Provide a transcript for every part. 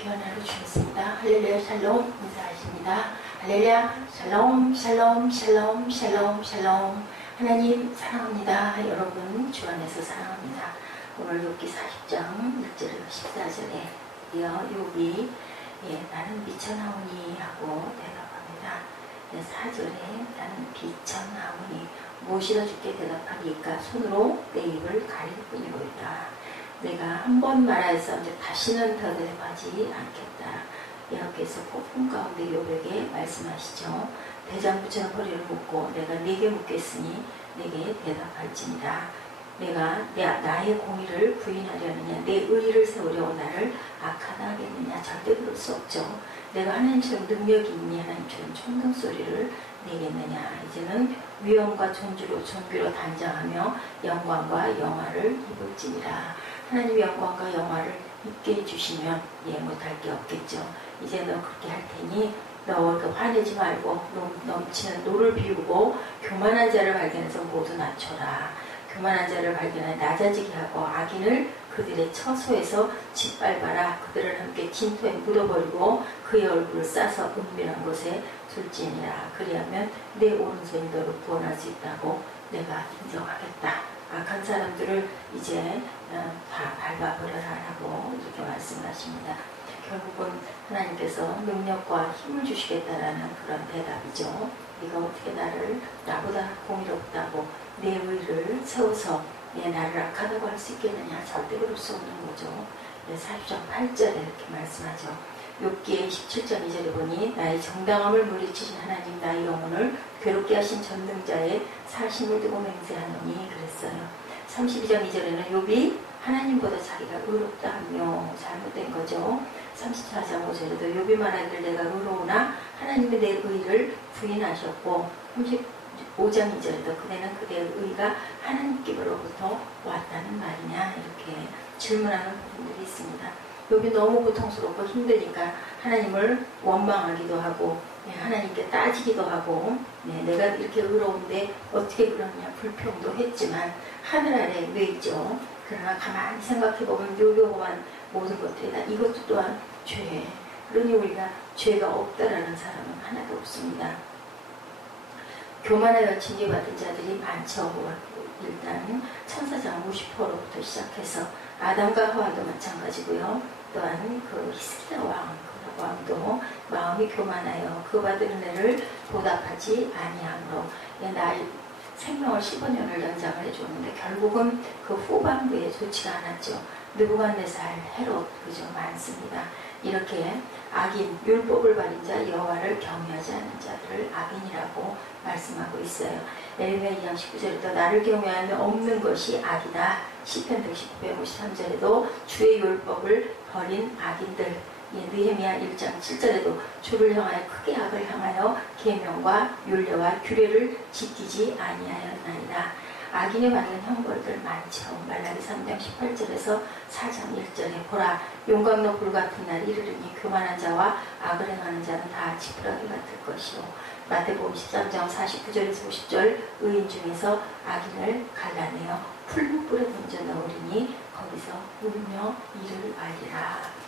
귀한 하루 주셨습니다. 할렐루야 샬롬 인사하십니다. 할렐루야 샬롬 샬롬 샬롬 샬롬 샬롬. 하나님 사랑합니다. 여러분 주 안에서 사랑합니다. 오늘 욥기 40장 1절에서 14절에 욥이 나는 미쳐나오니 하고 대답합니다. 4절에 나는 비쳐나오니 무엇이라 주께 대답하리까 손으로 내 입을 가릴 뿐이로이다. 내가 한 번 말하여서 이제 다시는 더 대답하지 않겠다. 여호와께서 폭풍 가운데 욥에게 말씀하시죠. 대장 붙여는 허리를 묶고 내가 네게 묻겠으니 네게 대답할지니라. 내가 나의 공의를 부인하려느냐, 내 의의를 세우려고 나를 악하다 하겠느냐. 절대 그럴 수 없죠. 내가 하나님처럼 능력이 있니 하나님처럼 총명소리를 내겠느냐. 이제는 위엄과 존귀로 단장하며 영광과 영화를 입을지니라. 하나님의 영광과 영화를 입게 해주시면 못할 게 없겠죠. 이제 너 그렇게 할 테니 너 화내지 말고 넘치는 노를 비우고 교만한 자를 발견해서 모두 낮춰라. 교만한 자를 발견해 낮아지게 하고 악인을 그들의 처소에서 짓밟아라. 그들을 함께 진토에 묻어버리고 그의 얼굴을 싸서 은밀한 곳에 둘지니라. 그리하면 내 오른손이 너를 구원할 수 있다고 내가 인정하겠다. 악한 사람들을 이제 다 밟아버려라라고 이렇게 말씀하십니다. 결국은 하나님께서 능력과 힘을 주시겠다라는 그런 대답이죠. 네가 어떻게 나보다 공의롭다고 내 의를 세워서 나를 악하다고 할 수 있겠느냐. 절대 그럴 수 없는 거죠. 40장 8절에 이렇게 말씀하죠. 욥기 17장 2절에 보니 나의 정당함을 물리치신 하나님 나의 영혼을 괴롭게 하신 전능자의 사심을 두고 맹세하노니 그랬어요. 32장 2절에는 욥이 하나님보다 자기가 의롭다 하며 잘못된 거죠. 34장 5절에도 욥이 말하기를 내가 의로우나 하나님의 내 의를 부인하셨고 35장 2절에도 그대는 그대의 의가 하나님께로부터 왔다는 말이냐 이렇게 질문하는 부분들이 있습니다. 욥이 너무 고통스럽고 힘드니까 하나님을 원망하기도 하고 하나님께 따지기도 하고 내가 이렇게 의로운데 어떻게 그러냐 불평도 했지만 하늘 아래 뇌이죠. 그러나 가만히 생각해보면 욥이 모든 것들이 다 이것도 또한 죄. 그러니 우리가 죄가 없다라는 사람은 하나도 없습니다. 교만하여 징계받은 자들이 많죠. 일단 천사장 50%부터 시작해서 아담과 하와도 마찬가지고요. 또한 그 히스기야 왕도 마음이 교만하여 그 받은 은혜를 보답하지 아니함으로 나의 생명을 15년을 연장을 해줬는데 결국은 그 후반부에 좋지가 않았죠. 느부갓네살, 헤롯 그죠 많습니다. 이렇게 악인, 율법을 바른 자, 여호와를 경외하지 않는 자들을 악인이라고 말씀하고 있어요. 에레미야 2장 19절에도 나를 경외하면 없는 것이 악이다. 시편 119편 53절에도 주의 율법을 버린 악인들. 느헤미야 1장 7절에도 주를 향하여 크게 악을 향하여 계명과 율례와 규례를 지키지 아니하였나이다. 악인이 받는 형벌들 많죠. 말라기 3장 18절에서 4장 1절에 보라 용광로 불같은 날이 이르르니 교만한 자와 악을 행하는 자는 다 지푸라기 같을 것이요. 마태복음 13장 49절에서 50절 의인 중에서 악인을 갈라내어 풀무불에 던져 넣으리니 거기서 울며 이를 알리라.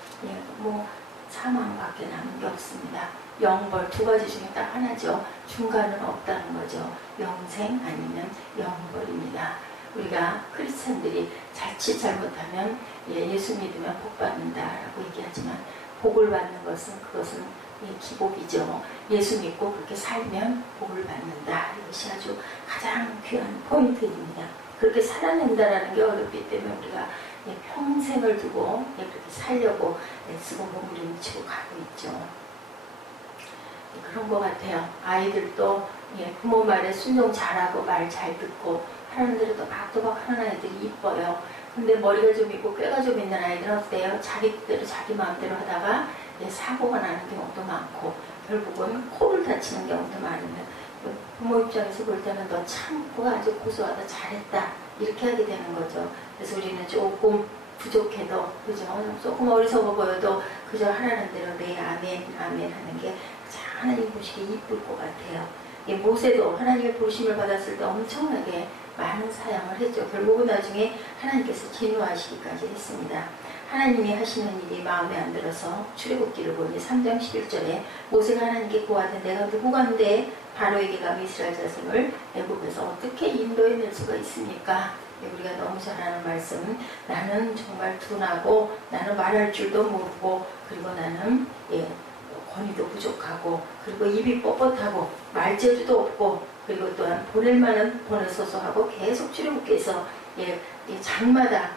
사망밖에 남은 게 없습니다. 영벌 두 가지 중에 딱 하나죠. 중간은 없다는 거죠. 영생 아니면 영벌입니다. 우리가 크리스찬들이 자칫 잘못하면 예수 믿으면 복 받는다라고 얘기하지만 복을 받는 그것은 기복이죠. 예수 믿고 그렇게 살면 복을 받는다. 이것이 아주 가장 귀한 포인트입니다. 그렇게 살아낸다라는 게 어렵기 때문에 우리가 평생을 두고 그렇게 살려고 쓰고 몸부림치고 가고 있죠. 그런 것 같아요. 아이들도 부모 말에 순종 잘하고 말 잘 듣고 하는 대로 또박또박 하는 아이들이 이뻐요. 근데 머리가 좀 있고 꾀가 좀 있는 아이들은 어때요? 자기대로 자기 마음대로 하다가 사고가 나는 경우도 많고 결국은 코를 다치는 경우도 많은데 부모 입장에서 볼 때는 너 참고가 아주 고소하다 잘했다 이렇게 하게 되는 거죠. 그래서 우리는 조금 부족해도 그죠? 조금 어리석어 보여도 그저 하라는 대로 네 아멘 아멘 하는 게 하나님 보시기에 이쁠 것 같아요. 모세도 하나님의 보심을 받았을 때 엄청나게 많은 사양을 했죠. 결국은 나중에 하나님께서 진노하시기까지 했습니다. 하나님이 하시는 일이 마음에 안 들어서 출애굽기를 보니 3장 11절에 모세가 하나님께 고하되 내가 누구간데 바로에게 감히 이스라엘 자손을 애굽에서 어떻게 인도해낼 수가 있습니까? 우리가 너무 잘 아는 말씀, 나는 정말 둔하고 나는 말할 줄도 모르고 그리고 나는 권위도 부족하고 그리고 입이 뻣뻣하고 말재주도 없고 그리고 또한 보낼 만은 보내소서 하고 계속 출애굽기에서 장마다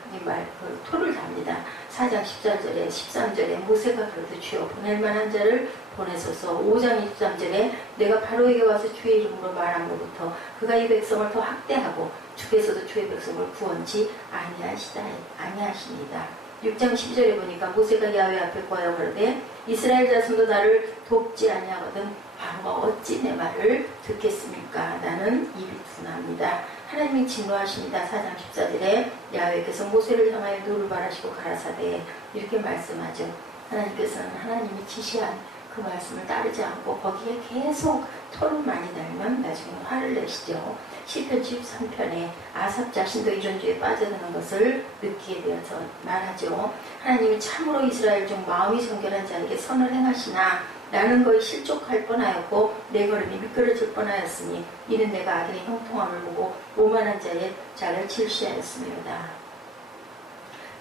토를 답니다. 4장 14절에 13절에 모세가 그러듯 주여 보낼 만한 자를 보내소서. 5장 23절에 내가 바로에게 와서 주의 이름으로 말한 것부터 그가 이 백성을 더 학대하고 주께서도 주의 백성을 구원치 아니하시니다. 6장 12절에 보니까 모세가 야훼 앞에 고하여 가로되 이스라엘 자손도 나를 돕지 아니하거든 바로가 어찌 내 말을 듣겠습니까? 나는 입이 둔합니다. 하나님이 진노하십니다. 4장 14절에 야훼께서 모세를 향하여 눈을 바라시고 가라사대 이렇게 말씀하죠. 하나님께서는 하나님이 지시한 그 말씀을 따르지 않고 거기에 계속 토를 많이 달면 나중에 화를 내시죠. 시편 13편에 아삽 자신도 이런 죄에 빠져드는 것을 느끼게 되어서 말하죠. 하나님이 참으로 이스라엘 중 마음이 정결한 자에게 선을 행하시나 나는 거의 실족할 뻔하였고 내 걸음이 미끄러질 뻔하였으니 이는 내가 악인의 형통함을 보고 오만한 자의 자를 질시하였습니다.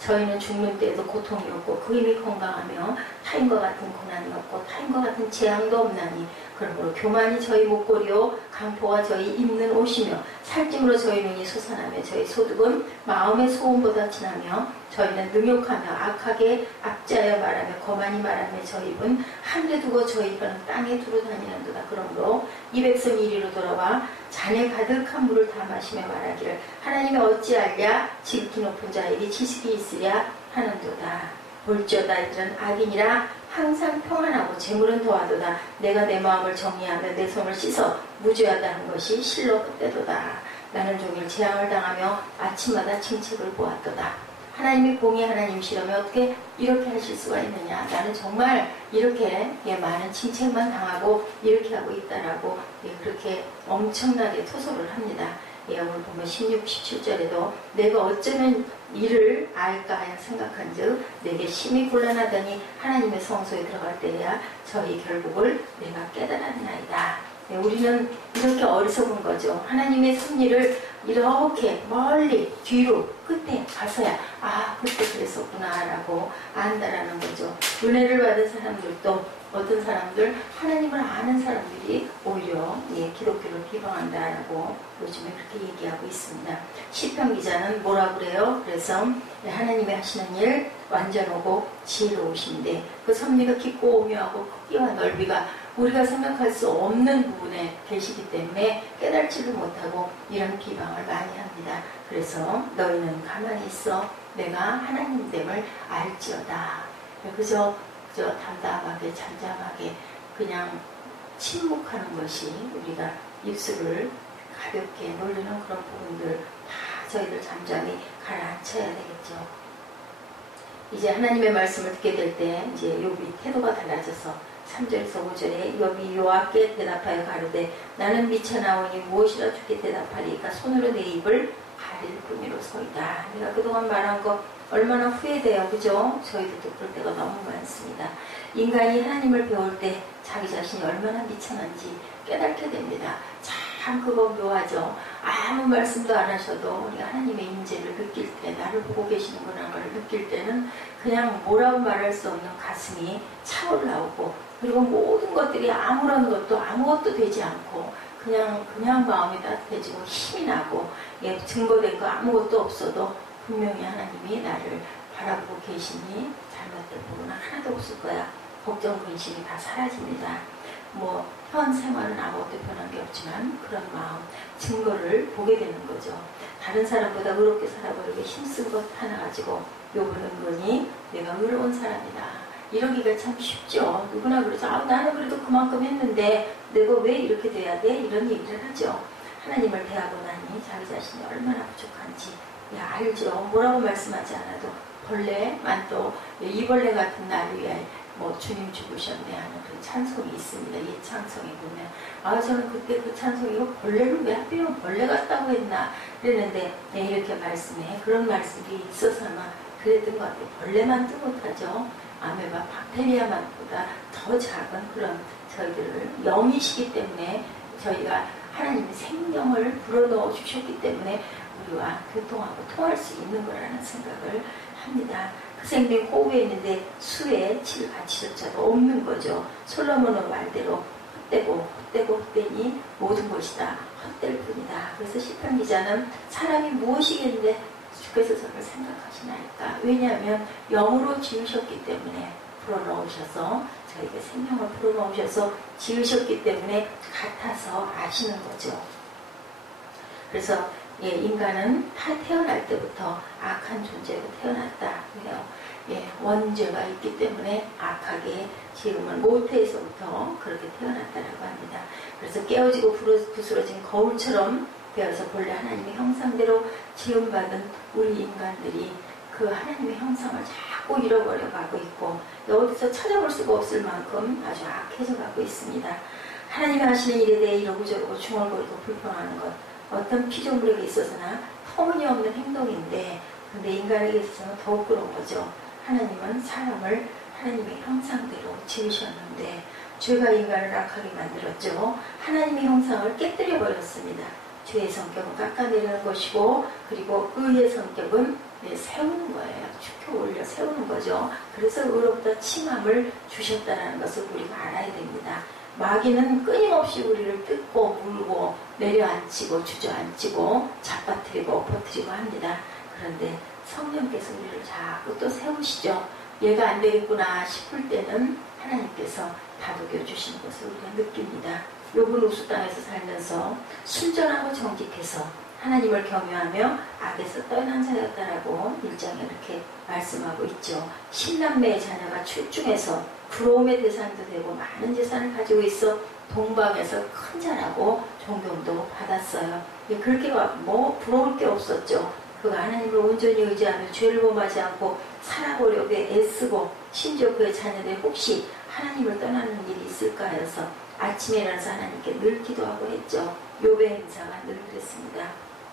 저희는 죽는 때에도 고통이 없고 그 힘이 건강하며 타인과 같은 고난이 없고 타인과 같은 재앙도 없나니 그러므로 교만이 저희 목걸이요 강포가 저희 입는 옷이며 살찜으로 저희 눈이 솟아나며 저희 소득은 마음의 소음보다 진하며 저희는 능욕하며 악하게 압제하여 말하며 거만히 말하며 저희 입은 하늘에 두고 저희 혀는 땅에 두루 다니는도다. 그러므로 이 백성이 이리로 돌아와 잔에 가득한 물을 다 마시며 말하기를 하나님이 어찌 알랴 지극히 높은 자에게 지식이 있으랴 하는도다. 볼지어다 이들은 악인이라 항상 평안하고 재물은 더하도다. 내가 내 마음을 정리하며 내 손을 씻어 무죄하다는 것이 실로 헛되도다. 나는 종일 재앙을 당하며 아침마다 징책을 보았도다. 하나님이 공의 하나님이시라면 어떻게 이렇게 하실 수가 있느냐. 나는 정말 이렇게 많은 징책만 당하고 이렇게 하고 있다라고 그렇게 엄청나게 토설을 합니다. 오늘 보면 16, 17절에도 내가 어쩌면 이를 알까 하여 생각한 즉 내게 심히 곤란하더니 하나님의 성소에 들어갈 때야 저희 결국을 내가 깨달았나이다. 우리는 이렇게 어리석은 거죠. 하나님의 섭리를 이렇게 멀리 뒤로 끝에 가서야 그때 그랬었구나 라고 안다라는 거죠. 은혜를 받은 사람들도 어떤 사람들 하나님을 아는 사람들이 오히려 기독교를 비방한다라고 요즘에 그렇게 얘기하고 있습니다. 시편 기자는 뭐라 그래요? 그래서 하나님이 하시는 일 완전하고 지혜로우신데 그 섭리가 깊고 오묘하고 크기와 넓이가 우리가 생각할 수 없는 부분에 계시기 때문에 깨달지를 못하고 이런 비방을 많이 합니다. 그래서 너희는 가만히 있어 내가 하나님됨을 알지어다. 그저 담담하게 잠잠하게 그냥 침묵하는 것이 우리가 입술을 가볍게 놀리는 그런 부분들 다 저희들 잠잠히 가라앉혀야 되겠죠. 이제 하나님의 말씀을 듣게 될 때 이제 욥이 태도가 달라져서 3절에서 5절에 욥이 여호와께 대답하여 가로되 나는 미쳐나오니 무엇이라 주께 대답하리까 손으로 내 입을 가릴 뿐이로소이다. 내가 그동안 말한 거 얼마나 후회돼요. 그죠? 저희들도 그럴 때가 너무 많습니다. 인간이 하나님을 배울 때 자기 자신이 얼마나 미천한지 깨닫게 됩니다. 참 그거 묘하죠. 아무 말씀도 안 하셔도 우리가 하나님의 임재를 느낄 때 나를 보고 계시는구나 걸 느낄 때는 그냥 뭐라고 말할 수 없는 가슴이 차올라오고 그리고 모든 것들이 아무런 것도 아무것도 되지 않고 그냥 마음이 따뜻해지고 힘이 나고 증거된 거 아무것도 없어도 분명히 하나님이 나를 바라보고 계시니 잘못될 부분은 하나도 없을 거야. 걱정 근심이 다 사라집니다. 현 생활은 아무것도 변한 게 없지만 그런 마음, 증거를 보게 되는 거죠. 다른 사람보다 의롭게 살아보려고 힘쓴 것 하나 가지고 욥은 은근히 내가 의로운 사람이다. 이러기가 참 쉽죠. 누구나 그러죠. 나는 그래도 그만큼 했는데 내가 왜 이렇게 돼야 돼? 이런 얘기를 하죠. 하나님을 대하고 나니 자기 자신이 얼마나 부족한지 알죠. 뭐라고 말씀하지 않아도 벌레만 또 이 벌레 같은 나를 위해 주님 죽으셨네 하는 그 찬송이 있습니다. 이 찬송에 보면 저는 그때 그 찬송이 벌레를 왜 하필이면 벌레 같다고 했나 그랬는데 이렇게 말씀해 그런 말씀이 있어서만 그랬던 것 같아요. 벌레만 뜨못하죠. 아메바 박테리아만보다 더 작은 그런 저희들을 영이시기 때문에 저희가 하나님의 생명을 불어넣어 주셨기 때문에 우리와 교통하고 통할 수 있는 거라는 생각을 합니다. 그 생명 호흡에 있는데 수에 칠 바치조차도 없는 거죠. 솔로몬의 말대로 헛되니 모든 것이 다 헛될 뿐이다. 그래서 시편 기자는 사람이 무엇이겠는데 주께서 저를 생각하시나이까. 왜냐하면 영으로 지으셨기 때문에 불어넣으셔서 저에게 생명을 불어넣으셔서 지으셨기 때문에 같아서 아시는 거죠. 그래서 인간은 다 태어날 때부터 악한 존재로 태어났다 해요. 원죄가 있기 때문에 악하게 지금은 모태에서부터 그렇게 태어났다라고 합니다. 그래서 깨어지고 부스러진 거울처럼 되어서 본래 하나님의 형상대로 지음받은 우리 인간들이 그 하나님의 형상을 자꾸 잃어버려 가고 있고 어디서 찾아볼 수가 없을 만큼 아주 악해져 가고 있습니다. 하나님이 하시는 일에 대해 이러고 저러고 중얼거리고 불평하는 것, 어떤 피조물에게 있어서나 터무니없는 행동인데, 근데 인간에게 있어서는 더욱 그런 거죠. 하나님은 사람을 하나님의 형상대로 지으셨는데 죄가 인간을 악하게 만들었죠. 하나님의 형상을 깨뜨려 버렸습니다. 죄의 성격은 깎아내리는 것이고, 그리고 의의 성격은 세우는 거예요. 축혀 올려 세우는 거죠. 그래서 의로부터 칭함을 주셨다는 것을 우리가 알아야 됩니다. 마귀는 끊임없이 우리를 뜯고 물고 내려앉히고 주저앉히고 잡아뜨리고 엎어뜨리고 합니다. 그런데 성령께서 우리를 자꾸 또 세우시죠. 얘가 안 되겠구나 싶을 때는 하나님께서 다독여 주시는 것을 우리가 느낍니다. 욥은 우수 땅에서 살면서 순전하고 정직해서 하나님을 경외하며 악에서 떠난 자였다라고 1장에 이렇게 말씀하고 있죠. 10남매의 자녀가 출중해서 부러움의 대상도 되고 많은 재산을 가지고 있어 동방에서 큰 자라고 존경도 받았어요. 그렇게 뭐 부러울 게 없었죠. 그가 하나님을 온전히 의지하며 죄를 범하지 않고 살아보려고 애쓰고, 심지어 그의 자녀들이 혹시 하나님을 떠나는 일이 있을까 해서 아침에 일어나서 하나님께 늘 기도하고 했죠. 욥의 행사가 늘 그랬습니다.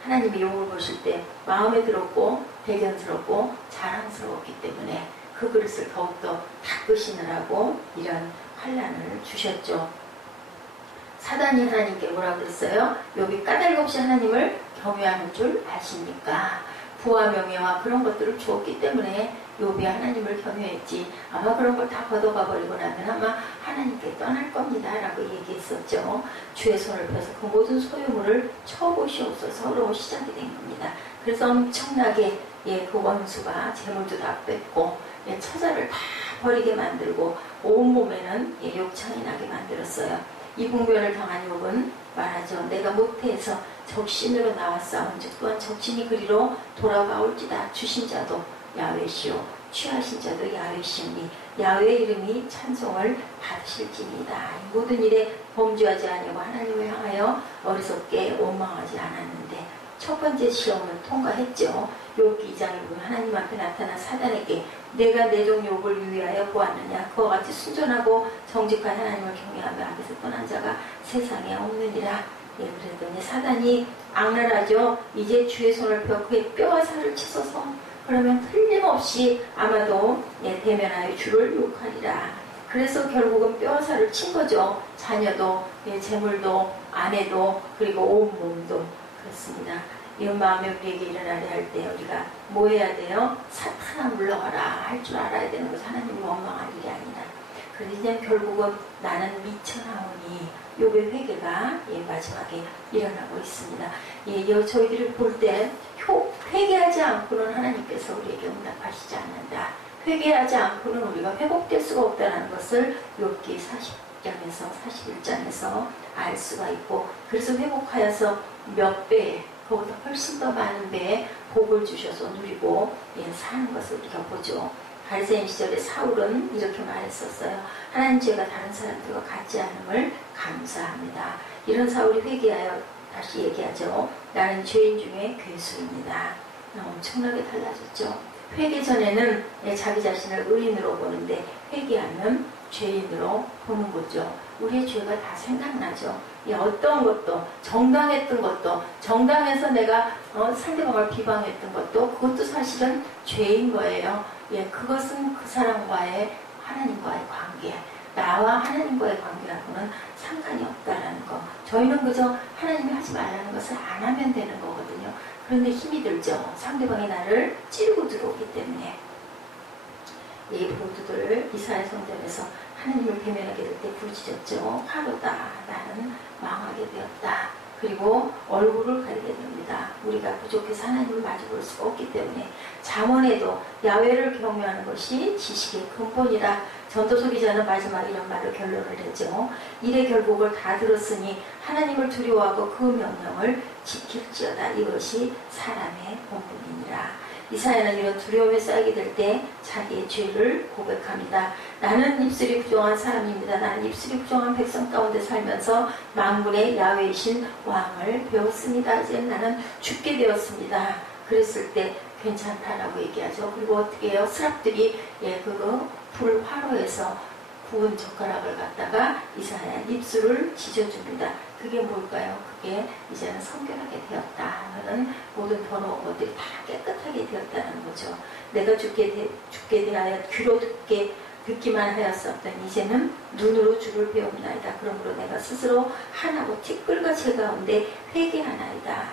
하나님이 욥을 보실 때 마음에 들었고 대견스럽고 자랑스러웠기 때문에 그 그릇을 더욱더 닦으시느라고 이런 환난을 주셨죠. 사단이 하나님께 뭐라 그랬어요? 욥이 까닭 없이 하나님을 경외하는 줄 아십니까? 부와 명예와 그런 것들을 주었기 때문에 욥이 하나님을 경외했지, 아마 그런 걸 다 걷어가 버리고 나면 아마 하나님께 떠날 겁니다 라고 얘기했었죠. 주의 손을 펴서 그 모든 소유물을 쳐보시옵소서로 시작이 된 겁니다. 그래서 엄청나게 그 원수가 재물도 다 뺏고 처자를 다 버리게 만들고 온몸에는 욕창이 나게 만들었어요. 이 궁변을 당한 욥은 말하죠. 내가 모태에서 적신으로 나왔사온 즉 또한 적신이 그리로 돌아가올지다. 주신 자도 야훼시오 취하신 자도 야훼시오니 야훼의 이름이 찬송을 받으실지니이다. 이 모든 일에 범죄하지 아니하고 하나님을 향하여 어리석게 원망하지 않았는데 첫 번째 시험을 통과했죠. 욥기 2장에 보면 하나님 앞에 나타난 사단에게 내가 내 종 욥을 위하여 보았느냐, 그와 같이 순전하고 정직한 하나님을 경외하며 앞에서 떠난 자가 세상에 없느니라. 그랬더니 사단이 악랄하죠. 이제 주의 손을 펴 그의 뼈와 살을 치소서. 그러면 틀림없이 아마도 대면하여 주를 욕하리라. 그래서 결국은 뼈와 살을 친 거죠. 자녀도 재물도 아내도 그리고 온몸도 그렇습니다. 이런 마음에 우리에게 일어나려 할 때 우리가 뭐 해야 돼요? 사탄아 물러가라 할 줄 알아야 되는 것은 하나님을 원망할 일이 아니라. 그러니 결국은 나는 미쳐나오니 욥의 회개가 마지막에 일어나고 있습니다. 저희들이 볼 때 회개하지 않고는 하나님께서 우리에게 응답하시지 않는다. 회개하지 않고는 우리가 회복될 수가 없다는 것을 욥기 40장에서 41장에서 알 수가 있고, 그래서 회복하여서 몇 배, 그보다 훨씬 더 많은 배의 복을 주셔서 누리고 사는 것을 우리가 보죠. 바리새인 시절에 사울은 이렇게 말했었어요. 하나님 제가 다른 사람들과 같지 않음을 감사합니다. 이런 사울이 회개하여 다시 얘기하죠. 나는 죄인 중에 괴수입니다. 엄청나게 달라졌죠. 회개 전에는 자기 자신을 의인으로 보는데 회개하면 죄인으로 보는 거죠. 우리의 죄가 다 생각나죠. 어떤 것도, 정당했던 것도, 정당해서 내가 상대방을 비방했던 것도, 그것도 사실은 죄인 거예요. 그것은 그 사람과의, 하나님과의 관계, 나와 하나님과의 관계하고는 상관이 없다라는 거. 저희는 그저 하나님이 하지 말라는 것을 안 하면 되는 거거든요. 그런데 힘이 들죠. 상대방이 나를 찌르고 들어오기 때문에. 이 모두들 이스라엘 성전에서 하나님을 대면하게 될 때 부르짖었죠. 화로다. 나는 망하게 되었다. 그리고 얼굴을 가리게 됩니다. 우리가 부족해서 하나님을 마주볼 수가 없기 때문에. 잠언에도 야훼를 경외하는 것이 지식의 근본이라. 전도서 기자는 마지막 이런 말을 결론을 내죠. 일의 결국을 다 들었으니 하나님을 두려워하고 그 명령을 지킬지어다. 이것이 사람의 본분이니라. 이사야는 이런 두려움에 쌓이게 될 때 자기의 죄를 고백합니다. 나는 입술이 부정한 사람입니다. 나는 입술이 부정한 백성 가운데 살면서 만군의 야훼이신 왕을 배웠습니다. 이제 나는 죽게 되었습니다. 그랬을 때 괜찮다라고 얘기하죠. 그리고 어떻게 해요? 스랍들이 그거 불화로에서 구운 젓가락을 갖다가 이사야 입술을 지져줍니다. 그게 뭘까요? 그게 이제는 성결하게 되었다 하는 모든 더러운 것들이 다 깨끗하게 되었다는 거죠. 내가 죽게 대하여 귀로 듣기만 하였었던 이제는 눈으로 주를 배웁나이다. 그러므로 내가 스스로 하나고 티끌과 재 가운데 회개하나이다.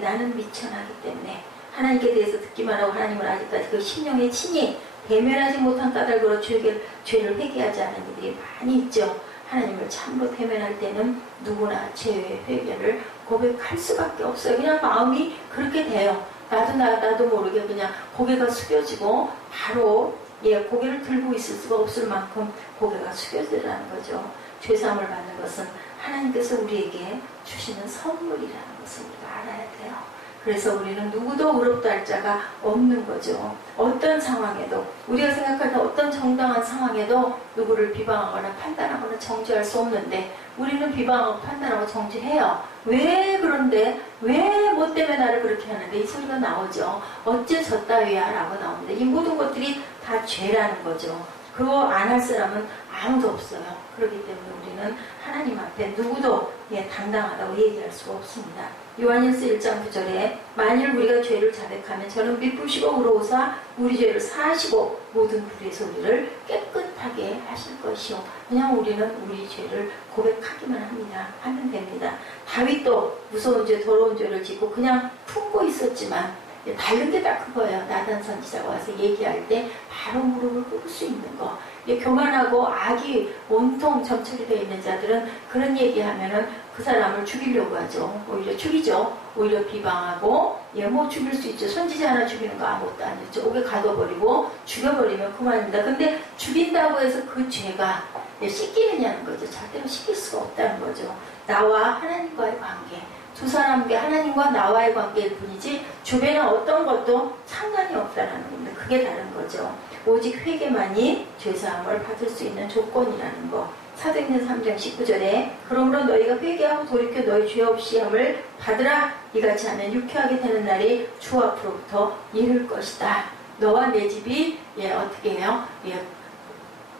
나는 미천하기 때문에 하나님께 대해서 듣기만 하고 하나님을 아직까지 그 심령의 친히 대면하지 못한 까닭으로 죄를 회개하지 않은 이들이 많이 있죠. 하나님을 참으로 대면할 때는 누구나 죄의 회개를 고백할 수밖에 없어요. 그냥 마음이 그렇게 돼요. 나도 모르게 그냥 고개가 숙여지고 바로 고개를 들고 있을 수가 없을 만큼 고개가 숙여지라는 거죠. 죄사함을 받는 것은 하나님께서 우리에게 주시는 선물이라는 것을 우리가 알아야 돼요. 그래서 우리는 누구도 의롭다 할 자가 없는 거죠. 어떤 상황에도, 우리가 생각하는 어떤 정당한 상황에도 누구를 비방하거나 판단하거나 정죄할 수 없는데 우리는 비방하고 판단하고 정죄해요. 왜 그런데? 왜 뭐 때문에 나를 그렇게 하는데? 이 소리가 나오죠. 어째 저 따위야? 라고 나옵니다. 이 모든 것들이 다 죄라는 거죠. 그거 안 할 사람은 아무도 없어요. 그렇기 때문에 우리는 하나님 앞에 누구도 당당하다고 얘기할 수가 없습니다. 요한일서 1장 9절에 만일 우리가 죄를 자백하면 저는 미쁘시고 의로우사 우리 죄를 사하시고 모든 불의에서 우리를 깨끗하게 하실 것이요. 그냥 우리는 우리 죄를 고백하기만 하면 됩니다. 다윗도 무서운 죄, 더러운 죄를 짓고 그냥 품고 있었지만 다른 게 다 그거예요. 나단 선지자가 와서 얘기할 때 바로 무릎을 꿇을 수 있는 거. 교만하고 악이 온통 점철이 되어 있는 자들은 그런 얘기하면은 그 사람을 죽이려고 하죠. 오히려 죽이죠. 오히려 비방하고 뭐 죽일 수 있죠. 선지자 하나 죽이는 거 아무것도 아니죠. 옥에 가둬버리고 죽여버리면 그만입니다. 근데 죽인다고 해서 그 죄가 씻기느냐는 거죠. 절대로 씻길 수가 없다는 거죠. 나와 하나님과의 관계. 두 사람께 하나님과 나와의 관계일 뿐이지 주변에 어떤 것도 상관이 없다는 겁니다. 그게 다른 거죠. 오직 회개만이 죄사함을 받을 수 있는 조건이라는 거. 사도행전 3장 19절에 그러므로 너희가 회개하고 돌이켜 너희 죄 없이 함을 받으라. 이같이 하면 유쾌하게 되는 날이 주 앞으로부터 이를 것이다. 너와 내 집이 어떻게 해요?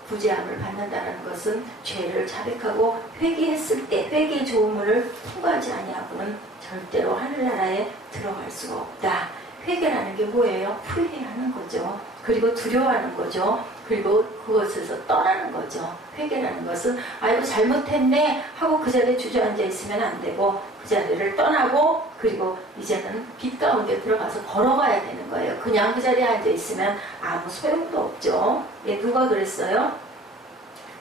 구제함을 받는다는 것은 죄를 자백하고 회개했을 때 회개의 조문을 통과하지 아니하고는 절대로 하늘나라에 들어갈 수가 없다. 회개라는 게 뭐예요? 후회하는 거죠. 그리고 두려워하는 거죠. 그리고 그것에서 떠나는 거죠. 회개라는 것은 아이고 잘못했네 하고 그 자리에 주저앉아 있으면 안 되고 그 자리를 떠나고 그리고 이제는 빛 가운데 들어가서 걸어가야 되는 거예요. 그냥 그 자리에 앉아 있으면 아무 소용도 없죠. 누가 그랬어요?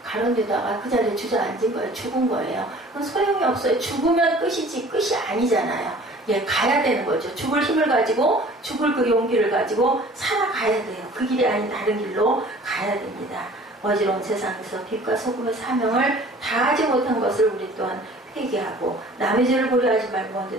가론 유다가 그 자리에 주저앉은 거예요. 죽은 거예요. 그건 소용이 없어요. 죽으면 끝이지 끝이 아니잖아요. 가야 되는 거죠. 죽을 힘을 가지고 죽을 그 용기를 가지고 살아가야 돼요. 그 길이 아닌 다른 길로 가야 됩니다. 어지러운 세상에서 빛과 소금의 사명을 다하지 못한 것을 우리 또한 회개하고 남의 죄를 고려하지 말고 먼저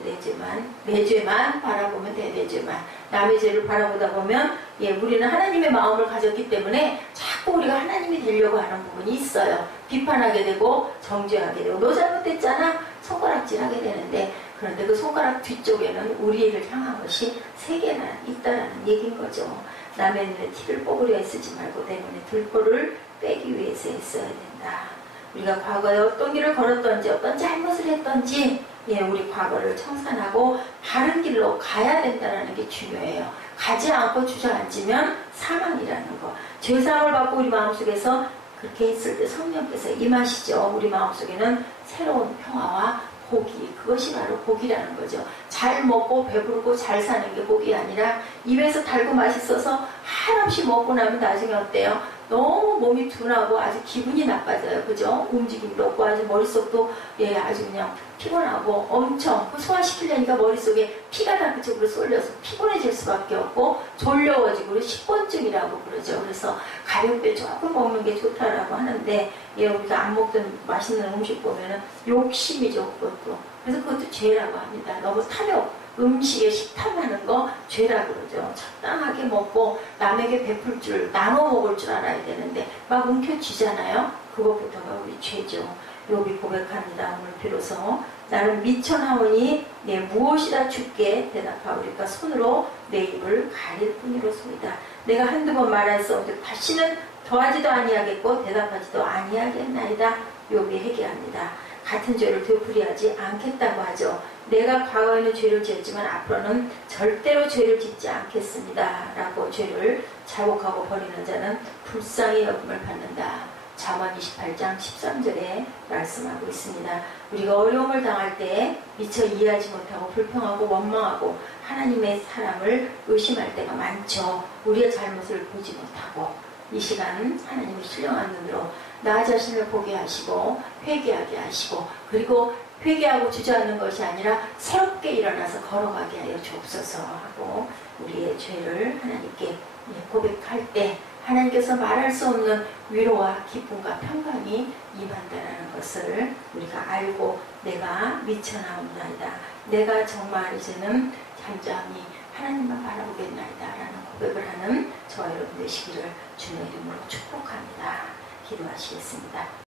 내 죄만 바라보면 돼. 내 죄만. 남의 죄를 바라보다 보면 우리는 하나님의 마음을 가졌기 때문에 자꾸 우리가 하나님이 되려고 하는 부분이 있어요. 비판하게 되고 정죄하게 되고 너 잘못했잖아 손가락질하게 되는데 그런데 그 손가락 뒤쪽에는 우리를 향한 것이 3개나 있다라는 얘기인 거죠. 남의 눈에 티를 뽑으려 애쓰지 말고 내 눈에 들보를 빼기 위해서 애써야 된다. 우리가 과거에 어떤 길을 걸었던지 어떤 잘못을 했던지 우리 과거를 청산하고 바른 길로 가야 된다는 게 중요해요. 가지 않고 주저앉으면 사망이라는 거. 죄사함을 받고 우리 마음속에서 그렇게 했을 때 성령께서 임하시죠. 우리 마음속에는 새로운 평화와 복이, 그것이 바로 복이라는 거죠. 잘 먹고 배부르고 잘 사는 게 복이 아니라 입에서 달고 맛있어서 한없이 먹고 나면 나중에 어때요? 너무 몸이 둔하고 아주 기분이 나빠져요. 그죠? 움직임도 없고 아주 머릿속도 아주 그냥 피곤하고 엄청 소화시키려니까 머릿속에 피가 다 그쪽으로 쏠려서 피곤해질 수밖에 없고 졸려워지고 식곤증이라고 그러죠. 그래서 가볍게 조금 먹는 게 좋다라고 하는데 우리가 안 먹던 맛있는 음식 보면은 욕심이죠. 그것도. 그래서 그것도 죄라고 합니다. 너무 탐욕. 음식에 식탐하는 거 죄라 그러죠. 적당하게 먹고 남에게 베풀 줄, 나눠 먹을 줄 알아야 되는데 막 움켜쥐잖아요. 그것부터가 우리 죄죠. 욥이 고백합니다. 오늘 비로소 나는 미천하오니 무엇이라 주께 대답하오리까 손으로 내 입을 가릴 뿐이로소이다. 내가 한두 번 말하였사온데 다시는 더하지도 아니하겠고 대답하지도 아니하겠나이다. 욥이 회개합니다. 같은 죄를 되풀이하지 않겠다고 하죠. 내가 과거에는 죄를 지었지만 앞으로는 절대로 죄를 짓지 않겠습니다. 라고 죄를 자복하고 버리는 자는 불쌍히 여김을 받는다. 잠언 28장 13절에 말씀하고 있습니다. 우리가 어려움을 당할 때 미처 이해하지 못하고 불평하고 원망하고 하나님의 사랑을 의심할 때가 많죠. 우리의 잘못을 보지 못하고 이 시간 하나님의 신령한 눈으로 나 자신을 보게 하시고 회개하게 하시고 그리고 회개하고 주저앉는 것이 아니라 새롭게 일어나서 걸어가게 하여 주옵소서 하고 우리의 죄를 하나님께 고백할 때 하나님께서 말할 수 없는 위로와 기쁨과 평강이 임한다는 것을 우리가 알고 내가 미쳐나온나이다. 내가 정말 이제는 잠잠히 하나님만 바라보겠나이다 라는 고백을 하는 저와 여러분 되시기를 주님의 이름으로 축복합니다. 기도하시겠습니다.